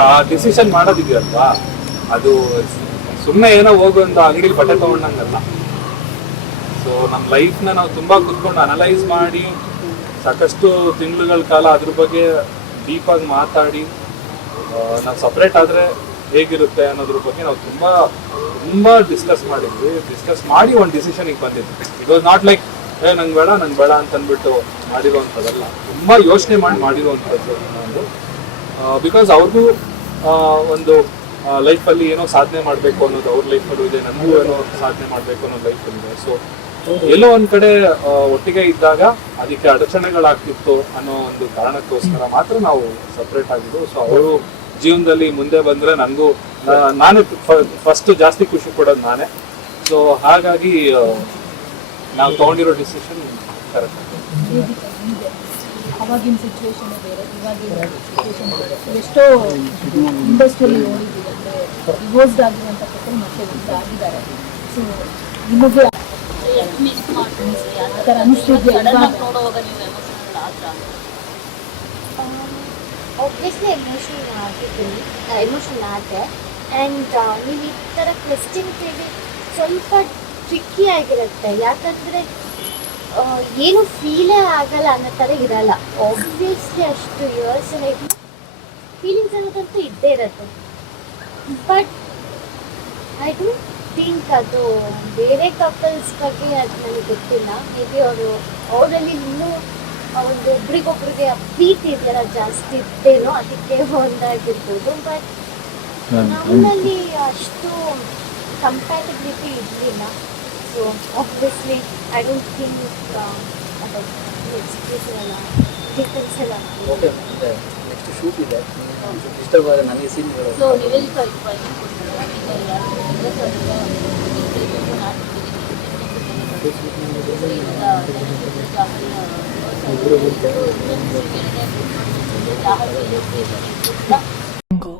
ಆ ಡಿಸಿಷನ್ ಮಾಡೋದಿದೆಯಲ್ವಾ, ಅದು ಸುಮ್ಮನೆ ಏನೋ ಹೋಗು ಅಂತ ಅಂಗಡಿಲಿ ಬಟ್ಟೆ ತೊಗೊಂಡಂಗಲ್ಲ. ಸೊ ನಮ್ಮ ಲೈಫ್ನ ನಾವು ತುಂಬ ಕುತ್ಕೊಂಡು ಅನಲೈಸ್ ಮಾಡಿ ಸಾಕಷ್ಟು ತಿಂಗಳುಗಳ ಕಾಲ ಅದ್ರ ಬಗ್ಗೆ ಡೀಪಾಗಿ ಮಾತಾಡಿ ನಾವು ಸಪ್ರೇಟ್ ಆದರೆ ಹೇಗಿರುತ್ತೆ ಅನ್ನೋದ್ರ ಬಗ್ಗೆ ನಾವು ತುಂಬ ಡಿಸ್ಕಸ್ ಮಾಡಿದ್ವಿ. ಡಿಸ್ಕಸ್ ಮಾಡಿ ಒಂದು ಡಿಸಿಷನಿಗೆ ಬಂದಿದ್ವಿ. ಇಟ್ ವಾಸ್ ನಾಟ್ ಲೈಕ್ ನಂಗೆ ಬೇಡ ಅಂತ ಅಂದ್ಬಿಟ್ಟು ಮಾಡಿರುವಂಥದ್ದಲ್ಲ, ತುಂಬ ಯೋಚನೆ ಮಾಡಿರುವಂಥದ್ದು ಒಂದು. ಬಿಕಾಸ್ ಅವ್ರಿಗೂ ಒಂದು ಲೈಫಲ್ಲಿ ಏನೋ ಸಾಧನೆ ಮಾಡಬೇಕು ಅನ್ನೋದು ಅವ್ರ ಲೈಫಲ್ಲೂ ಇದೆ, ನನಗೂ ಏನೋ ಸಾಧನೆ ಮಾಡಬೇಕು ಅನ್ನೋದು ಲೈಫಲ್ಲಿದೆ. ಸೊ ಎಲ್ಲೋ ಒಂದು ಕಡೆ ಒಟ್ಟಿಗೆ ಇದ್ದಾಗ ಅದಕ್ಕೆ ಅಡಚಣೆಗಳಾಗ್ತಿತ್ತು ಅನ್ನೋ ಒಂದು ಕಾರಣಕ್ಕೋಸ್ಕರ ಮಾತ್ರ ನಾವು ಸಪ್ರೇಟ್ ಆಗಿದ್ದು. ಸೊ ಅವರು ಜೀವನದಲ್ಲಿ ಮುಂದೆ ಬಂದರೆ ನನಗೂ ನಾನೇ ಫಸ್ಟ್ ಜಾಸ್ತಿ ಖುಷಿ ಕೊಡೋದು ನಾನೇ. ಸೊ ಹಾಗಾಗಿ ನಾವು ತೊಗೊಂಡಿರೋ ಡಿಸಿಷನ್ ಕರೆಕ್ಟ್. ಅವಾಗಿನ ಸಿಚುವೇಶನ್ ಬೇರೆ, ಇವಾಗಿನ ಸಿಚುವೇಶನ್ ಬೇರೆ. ಎಷ್ಟೋ ಇಂಡಸ್ಟ್ರಿಯಲ್ಲಿ ನೋಡಿದ್ದೀವಿ, ಅಂದರೆ ಡಿವೋರ್ಸ್ಡ್ ಆಗಿರುವಂಥ ಕಪಲ್ ಮತ್ತೆ ಆಗಿದ್ದಾರೆ. ಸೊ ನಿಮಗೆ ಆ ಥರ ಅನಿಸ್ತಿದ್ಯಾ? ಆಬ್ವಿಯಸ್ಲಿ ಎಮೋಷನಲ್ ಆಗಿದೆ. ಆ್ಯಂಡ್ ನೀವು ಈ ಥರ ಕ್ವೆಶ್ಚನ್ ಕೇಳಿ ಸ್ವಲ್ಪ ಟ್ರಿಕ್ಕಿ ಆಗಿರುತ್ತೆ. ಯಾಕಂದರೆ ಏನು ಫೀಲೇ ಆಗಲ್ಲ ಅನ್ನೋ ಥರ ಇರಲ್ಲ. ಆಬ್ವಿಯಸ್ಲಿ ಅಷ್ಟು ಇಯರ್ಸ್ ಆಗಿ ಫೀಲಿಂಗ್ಸ್ ಅನ್ನೋದಂತೂ ಇದ್ದೇ ಇರುತ್ತೆ. ಬಟ್ ಐ ಡೋಂಟ್ ಥಿಂಕ್ ಅದು ಬೇರೆ ಕಪಲ್ಸ್ ಬಗ್ಗೆ ಅದು ನನಗೆ ಗೊತ್ತಿಲ್ಲ. ಮೇ ಬಿ ಅವರಲ್ಲಿ ಇನ್ನೂ ಒಂದು ಒಬ್ರಿಗೊಬ್ರಿಗೆ ಪ್ರೀತಿ ಇದೆಯಲ್ಲ ಜಾಸ್ತಿ ಇತ್ತೇನೋ, ಅದಕ್ಕೆ ಒಂದಾಗಿರ್ಬೋದು. ಬಟ್ ನಮ್ಮಲ್ಲಿ ಅಷ್ಟು ಕಂಪ್ಯಾಟಬಿಲಿಟಿ ಇರಲಿಲ್ಲ. So obviously I don't think ಅದು ಎಕ್ಸ್ಪ್ರೆಷನ್ ಎಲ್ಲ ಡಿಫ್ರೆನ್ಸ್ ಎಲ್ಲ. ನೆಕ್ಸ್ಟ್ ಶೂಟ್ ಇದೆ, ಡಿಸ್ಟರ್ಬ್ ಆದರೆ ನನಗೆ ಸೀನ್ಗಳು. ಸೊ ನೀವೆಲ್ಲ Go.